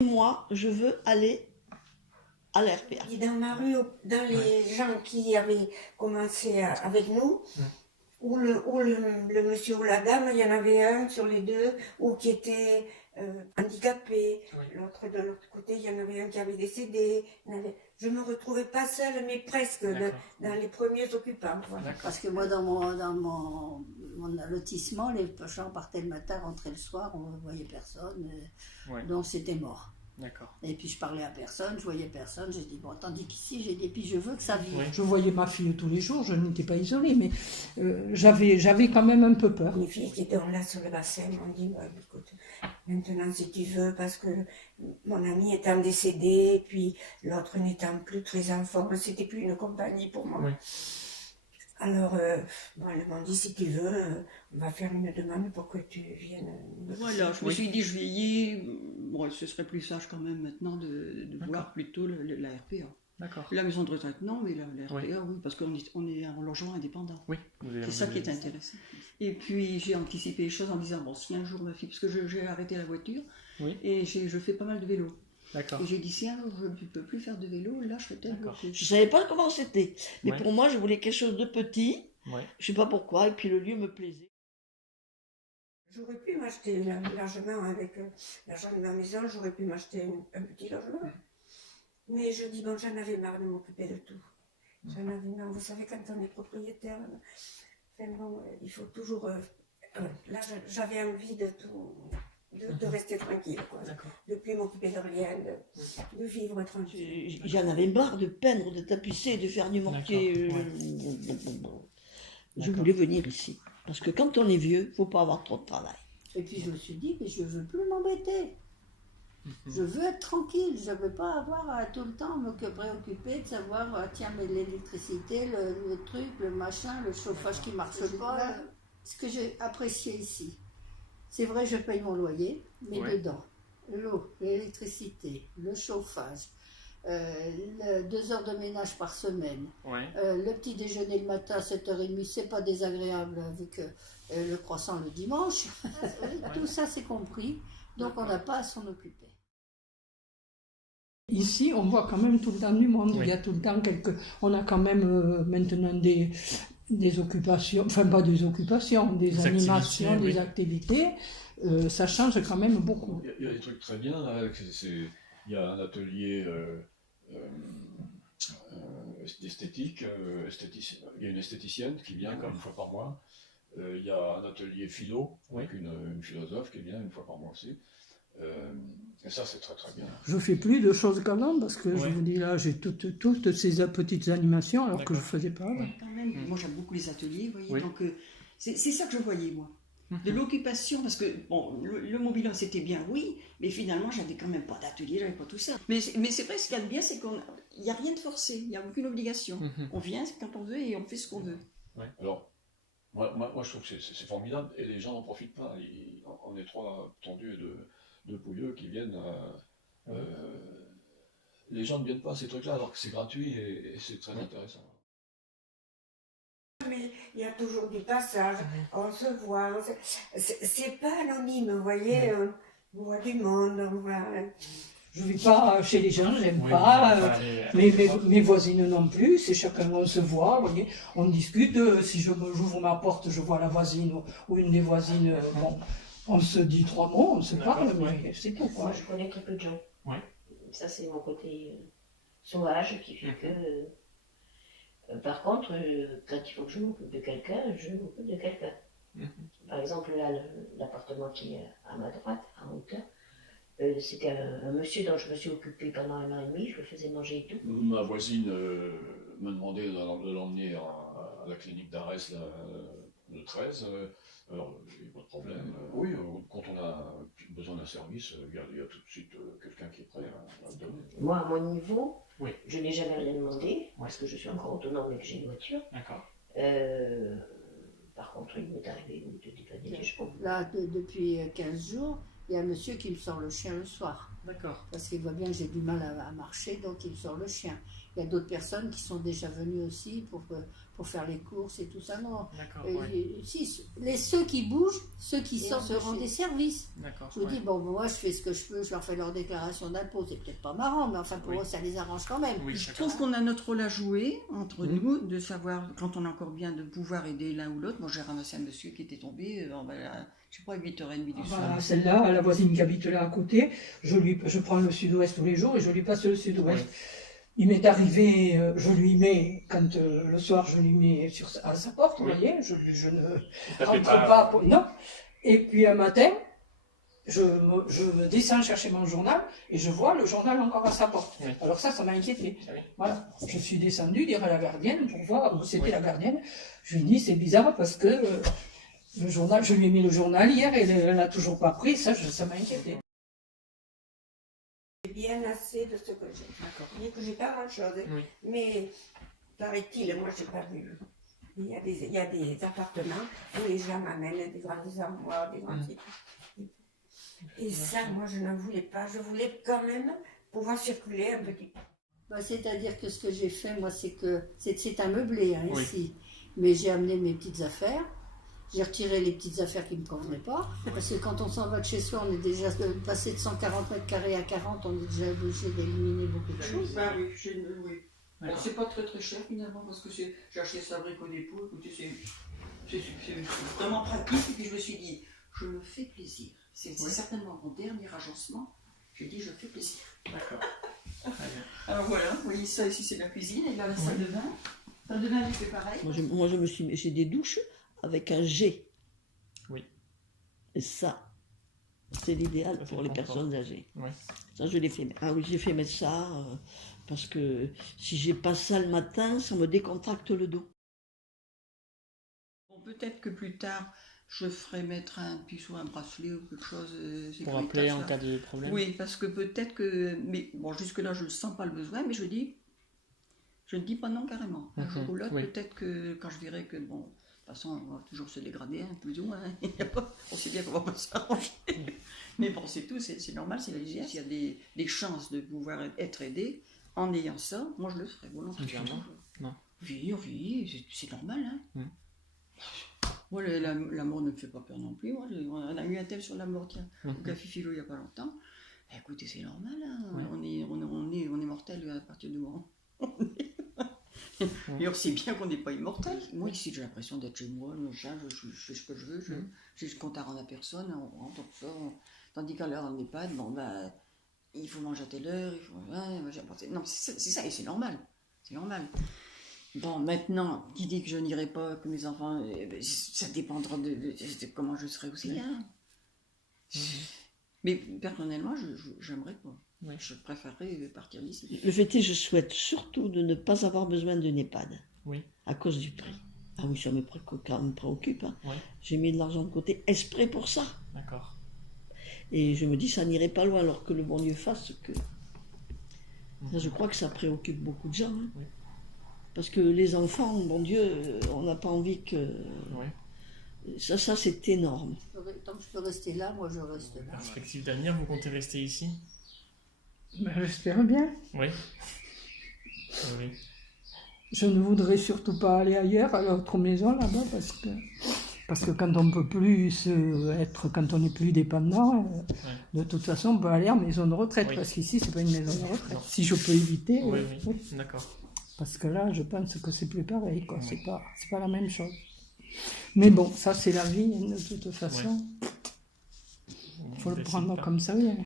Moi, je veux aller à la RPA. Et dans ma rue, dans les gens qui avaient commencé avec nous, ou le monsieur ou la dame, il y en avait un sur les deux, ou qui était handicapé. L'autre, de l'autre côté, il y en avait un qui avait décédé. Je me retrouvais pas seule, mais presque dans les premiers occupants. Voilà. Parce que moi, dans mon lotissement, les gens partaient le matin, rentraient le soir, on ne voyait personne, donc c'était mort. D'accord. Et puis je parlais à personne, je voyais personne, j'ai dit bon, tandis qu'ici, j'ai dit, puis je veux que ça vive. Je voyais ma fille tous les jours, je n'étais pas isolée, mais j'avais quand même un peu peur. Mes filles qui étaient là sur le bassin m'ont dit, bah, écoute, maintenant si tu veux, parce que mon ami étant décédé, et puis l'autre n'étant plus très en forme, c'était plus une compagnie pour moi. Oui. Alors, bon, elles m'ont dit, si tu veux, on va faire une demande pour que tu viennes. Voilà, je me suis dit, je vieillis, bon, ce serait plus sage quand même maintenant de voir plutôt la RPA. D'accord. La maison de retraite, non, mais la RPA, oui, parce qu'on est un logement indépendant. Oui. C'est ça qui est intéressant. Et puis, j'ai anticipé les choses en me disant, bon, si un jour ma fille, parce que j'ai arrêté la voiture, et je fais pas mal de vélo. D'accord. Et j'ai dit, si un jour je ne peux plus faire de vélo, là, je serais peut-être bloquée. Je savais pas comment c'était, mais pour moi, je voulais quelque chose de petit. Je sais pas pourquoi, et puis le lieu me plaisait. J'aurais pu m'acheter largement avec l'argent de ma maison, j'aurais pu m'acheter un petit logement. Mais je dis, bon, j'en avais marre de m'occuper de tout. J'en avais marre. Vous savez, quand on est propriétaire, enfin bon, il faut toujours... là, j'avais envie de tout... De rester tranquille, quoi. De plus m'occuper de rien, de vivre tranquille. J'en avais marre de peindre, de tapisser, de faire du mortier. Je voulais venir ici. Parce que quand on est vieux, il ne faut pas avoir trop de travail. Et puis je me suis dit, mais je ne veux plus m'embêter. Je veux être tranquille, je ne veux pas avoir à tout le temps me préoccuper de savoir, tiens, mais l'électricité, le truc, le machin, le chauffage qui ne marche pas. Ce que j'ai apprécié ici. C'est vrai, je paye mon loyer, mais dedans, l'eau, l'électricité, le chauffage, 2 heures de ménage par semaine, le petit déjeuner le matin à 7h30, c'est pas désagréable avec le croissant le dimanche. Tout ça, c'est compris, donc on n'a pas à s'en occuper. Ici, on voit quand même tout le temps du monde. Il y a tout le temps on a quand même maintenant des occupations, enfin pas des occupations, des animations, des activités, ça change quand même beaucoup. Il y a des trucs très bien, il y a un atelier d'esthétique, il y a une esthéticienne qui vient une fois par mois, il y a un atelier philo, avec une philosophe qui vient une fois par mois aussi. Et ça, c'est très très bien. Je fais plus de choses qu'avant parce que je vous dis là, j'ai toutes ces petites animations alors que je faisais pas. Quand même. Moi, j'aime beaucoup les ateliers, vous voyez, donc c'est ça que je voyais, moi. De l'occupation, parce que bon, le mobil c'était bien, oui, mais finalement, j'avais quand même pas d'atelier, j'avais pas tout ça. Mais c'est vrai, ce qu'il y a de bien, c'est qu'il n'y a rien de forcé, il n'y a aucune obligation. On vient quand on veut et on fait ce qu'on veut. Alors, moi, je trouve que c'est formidable et les gens n'en profitent pas. On est trop tendus de pouilleux qui viennent. Les gens ne viennent pas à ces trucs-là alors que c'est gratuit et c'est très intéressant. Mais il y a toujours du passage, on se voit, c'est pas anonyme, vous voyez, on voit du monde, on voit... Je ne vis pas chez les gens, j'aime pas, mes voisines non plus, c'est chacun, on se voit, vous voyez, on discute, si j'ouvre ma porte, je vois la voisine ou une des voisines, bon, on se dit 3 mots, on se parle, mais c'est tout, quoi. Moi, je connais très peu de gens. Ça, c'est mon côté sauvage qui fait que... par contre, quand il faut que je m'occupe de quelqu'un, je m'occupe de quelqu'un. Par exemple, là, l'appartement qui est à ma droite, en hauteur, c'était un monsieur dont je me suis occupée pendant 1 an et demi, je le faisais manger et tout. Ma voisine m'a demandé de l'emmener à la clinique d'Arès le 13. Alors, il n'y a pas de problème. Oui, quand on a besoin d'un service, il y a tout de suite quelqu'un qui est prêt à le donner. Moi, à mon niveau, je n'ai jamais rien demandé, parce que je suis encore autonome et que j'ai une voiture. Par contre, il m'est arrivé de dépanner des gens. Là, depuis 15 jours, il y a un monsieur qui me sort le chien le soir. Parce qu'il voit bien que j'ai du mal à marcher, donc il me sort le chien. Il y a d'autres personnes qui sont déjà venues aussi pour faire les courses et tout ça. Non. Ceux qui bougent, ceux qui sortent, se rendent des services. Je vous dis, bon, moi je fais ce que je peux, je leur fais leur déclaration d'impôt. C'est peut-être pas marrant, mais enfin pour eux, ça les arrange quand même. Je trouve qu'on a notre rôle à jouer entre nous, de savoir, quand on a encore bien, de pouvoir aider l'un ou l'autre. Moi j'ai ramassé un monsieur qui était tombé, je sais pas, 8h30 du soir. Celle-là, la voisine qui habite là à côté, je prends le sud-ouest tous les jours et je lui passe le sud-ouest. Il m'est arrivé, je lui mets, quand le soir je lui mets à sa porte, vous voyez, je ne rentre pas, non. Et puis un matin, je descends chercher mon journal et je vois le journal encore à sa porte. Alors ça m'a inquiété. Voilà. Je suis descendu dire à la gardienne pour voir où c'était la gardienne. Je lui dis, c'est bizarre parce que le journal, je lui ai mis le journal hier et elle n'a toujours pas pris, ça m'a inquiété. Bien assez de ce que j'ai. Bien que j'ai pas grand chose, mais paraît-il, moi j'ai pas vu. Il y a des appartements où les gens m'amènent des grandes armoires, des grands trucs. Et ça, moi je n'en voulais pas. Je voulais quand même pouvoir circuler un petit peu. C'est-à-dire que ce que j'ai fait, moi, c'est que c'est un meublé ici. Mais j'ai amené mes petites affaires. J'ai retiré les petites affaires qui ne me convenaient pas, parce que quand on s'en va de chez soi, on est déjà passé de 140 mètres carrés à 40, on est déjà obligé d'éliminer beaucoup de choses. Oui. C'est pas très très cher finalement, parce que j'ai acheté ça à Brico Dépôt, écoutez, c'est vraiment pratique, et puis je me suis dit, je me fais plaisir. C'est certainement mon dernier agencement, j'ai dit je fais plaisir. D'accord. Alors voilà, vous voyez ça ici c'est la cuisine, et là la salle de bain. La salle de bain, j'ai fait pareil. Moi j'ai des douches avec un G. Oui. Et ça, c'est l'idéal pour les personnes âgées. Oui. Ça, je l'ai fait. Ah oui, j'ai fait mettre ça parce que si j'ai pas ça le matin, ça me décontracte le dos. Bon, peut-être que plus tard, je ferai mettre un puceau, un bracelet ou quelque chose. Pour appeler en cas de problème. Oui, parce que peut-être que. Mais bon, jusque-là, je ne sens pas le besoin, mais je ne dis pas non carrément. Un jour ou l'autre, peut-être que quand je dirai que bon. De toute façon, on va toujours se dégrader, plus ou moins. On sait bien qu'on va pas s'arranger. Mais bon, c'est tout, c'est normal, c'est la vie. S'il y a des chances de pouvoir être aidé en ayant ça, moi je le ferai volontairement. Non. Oui, c'est normal. Moi, la mort ne me fait pas peur non plus. Moi, on a eu un thème sur la mort, tiens, au Café Philo il n'y a pas longtemps. Écoutez, c'est normal. On est mortel à partir du moment. Et on sait bien qu'on n'est pas immortel. Moi ici j'ai l'impression d'être chez moi, je fais ce que je veux, je compte à rendre à personne, on rentre, on sort, tandis qu'à l'heure en EHPAD, il faut manger à telle heure, il faut... Non, c'est ça, et c'est normal. Bon, maintenant, qui dit que je n'irai pas, que mes enfants, ça dépendra de comment je serai aussi. Mais personnellement, j'aimerais pas. Je préférerais partir d'ici. Le fait est, je souhaite surtout de ne pas avoir besoin d'une EHPAD. Oui. À cause du prix. Ah oui, ça me préoccupe. J'ai mis de l'argent de côté exprès pour ça. D'accord. Et je me dis, ça n'irait pas loin, alors que le bon Dieu fasse que... Ça, je crois que ça préoccupe beaucoup de gens. Oui. Parce que les enfants, bon Dieu, on n'a pas envie que... Ça c'est énorme. Tant que je peux rester là, moi je reste là. Perspective d'avenir, vous comptez rester ici? J'espère bien. Oui. Je ne voudrais surtout pas aller ailleurs, à l'autre maison là-bas, parce que quand on ne peut plus quand on n'est plus dépendant, de toute façon on peut aller en maison de retraite, parce qu'ici c'est pas une maison de retraite. Si je peux éviter. Oui. D'accord. Parce que là, je pense que c'est plus pareil, quoi. C'est pas la même chose. Mais bon, ça c'est la vie, de toute façon. Il faut le prendre comme ça vient.